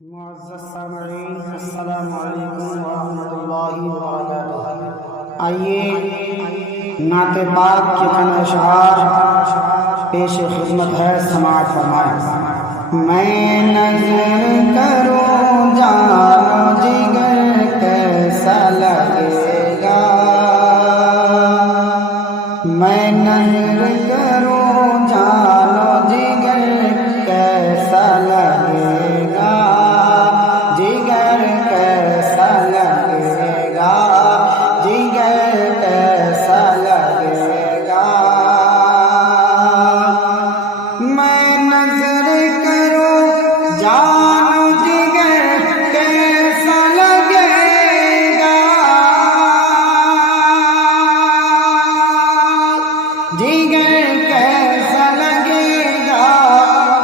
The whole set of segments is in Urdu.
معزز سامعین، السلام علیکم ورحمۃ اللہ وبرکاتہ۔ آئیے نعت پاک کے چند اشعار پیش خدمت ہے، سماعت فرمائیں۔ میں نظر کروں جان و جگر کیسا لگے گا، میں نظر کروں جان و جگر کیسا لگے گا، جگر کیسا لگے گا، جگر کیسا لگے گا۔ میں نظر کروں جان و جگر کیسا لگے گا، جگر کیسا لگے گا،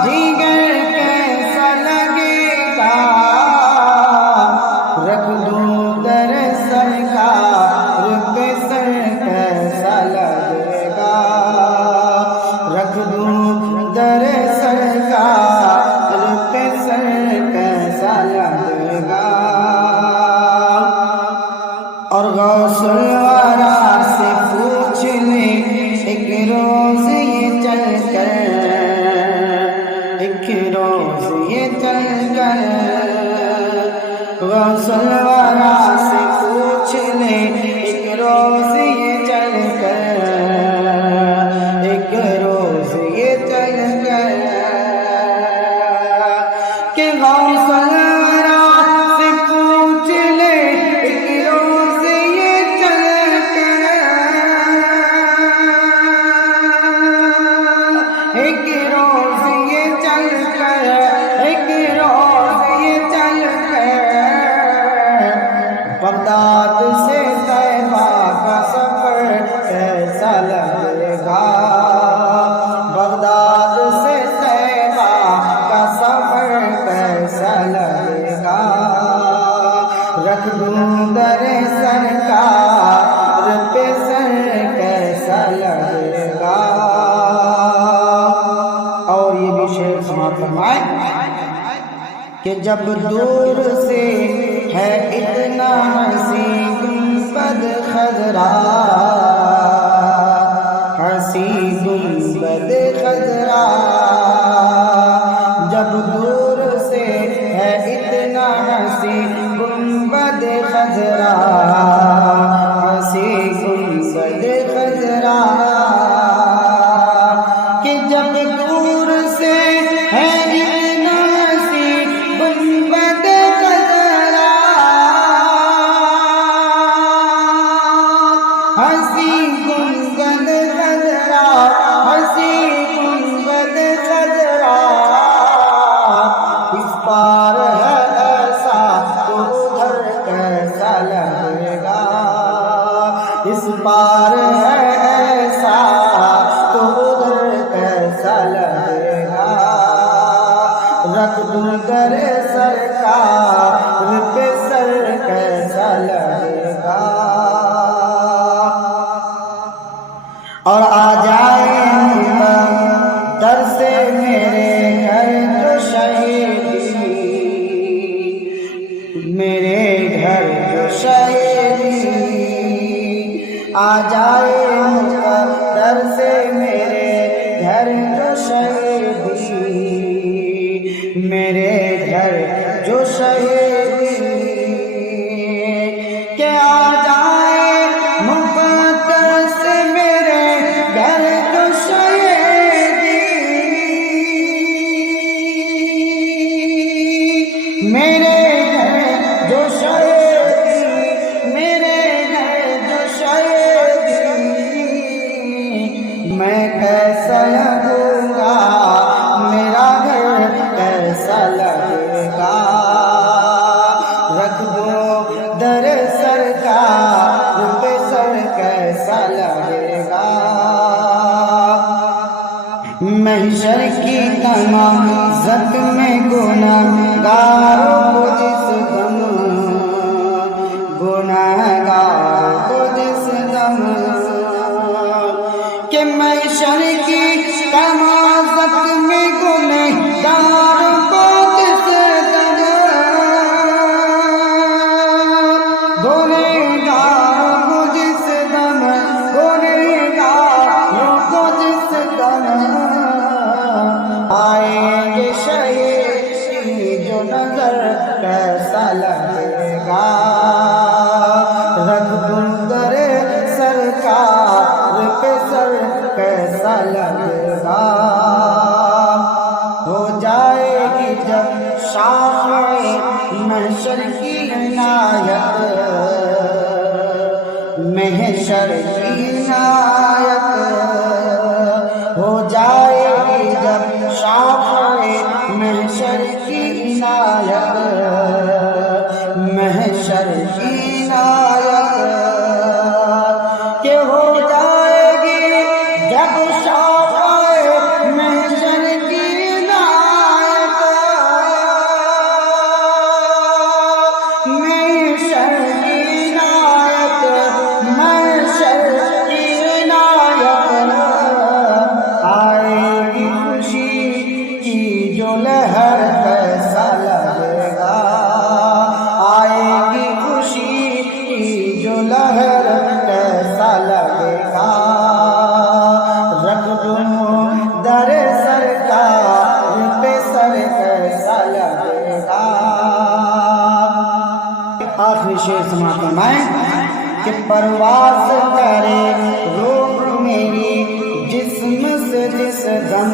جگر کیسا لگے گا۔ رکھ دوں در سرکار پہ سر کیسا لگے گا، رکھ دوں در سرکار پہ سر کیسا لگے گا۔ اور غوث الورا سے پوچھ لے ایک روز یہ چل کر، ایک روز یہ چل کر، غوث الورا سے پوچھ لے ایک روز یہ چل کر، ایک روز یہ چل کر، کہ غوث الورا سے پوچھ لے ایک روز یہ چل کر، ایک روز یہ چل کر، ایک روز یہ چل کر۔ بغداد سے طیبہ کا سفر کیسا لگے گا، بغداد سے طیبہ کا سفر کیسا لگے گا۔ رکھ دوں در سرکار پہ سر کیسا لگے گا۔ اور یہ بھی شعر سماعت فرمائیں کہ جب دور سے ہے اتنا حسین گنبد خضرا، حسین گنبد خضرا، جب دور سے ہے اتنا حسین گنبد خضرا، حسین گنبد خضرا، کہ جب دور سے ہے اتنا حسین گنبد خضرا، حسین گنبد خضرا، حسین گنبد خضرا، اس پار ہے ایسا تو ادھر کیسا لگے گا، اس پار ہے ایسا تو ادھر کیسا لگے گا۔ رکھ دوں در سرکار پہ سر کیسا لگے گا۔ اور آ جائے در سے میرے گھر جو شہیدی، میرے گھر جو شہیدی، آ جائے در سے میرے گھر جو شہیدی، میرے گھر جو شہیدی، کہ آ جائے مقدر سے میرے گھر جو شہیدی، میرے گھر جو شہیدی، میرے گھر جو شہیدی، میں کیسا لگوں گا، میرا گھر کیسا لگے گا۔ رکھ دو در سرکار پہ سر کیسا لگے گا۔ محشر کی تمام زخم گناہگاروں کو جس دم، گناہگار کو جس دم، کہ محشر کی تمام زخم گناہگاروں کو جس دم، نظر کیسا لگے گا، رکھ دوں در سرکار پہ سر کیسا لگے گا، ہو جائے گی جب شافعِ محشر کی عنایت، محشر کی عنایت، ہو جائے گی جب شافعِ محشر کی عنایت، محشر کی عنایت، کہ ہو جائے گی جب شافعِ محشر کی عنایت، محشر کی عنایت، محشر کی عنایت، آئے گی خوشی کی جو لہر کیسا لگے گا، آئے گی خوشی کی جو لہر کیسا لگے گا، رکھ دوں در سرکار پہ سر کیسا لگے گا۔ آخری شعر سماعت فرمائیں کہ پرواز کرے روح میری جسم سے جس دم،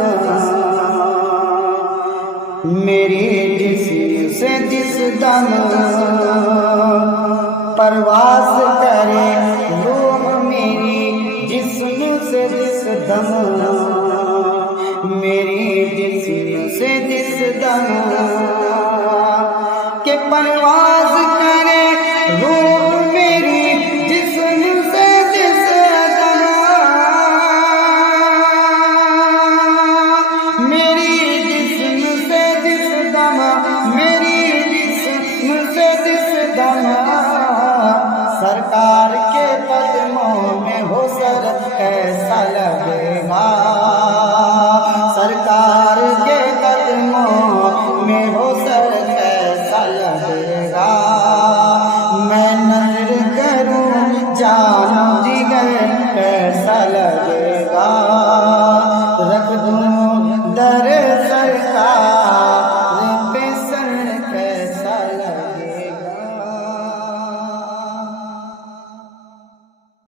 میری جسم سے جس دم، پرواز کرے روح میری جسم سے جس دم، میری جسم سے جس دم، کہ پرواز کرے روح